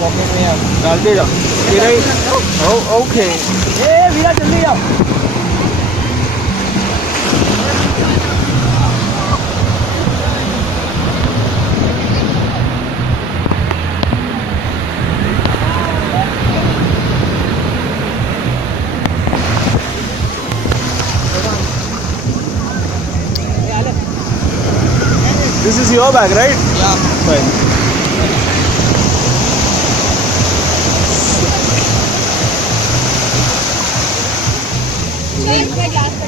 पॉकेट में आप डाल दे जाओ तेरा ही ओके ए वीरा जल्दी जाओ This is your bag, right? Yeah. Fine. Glass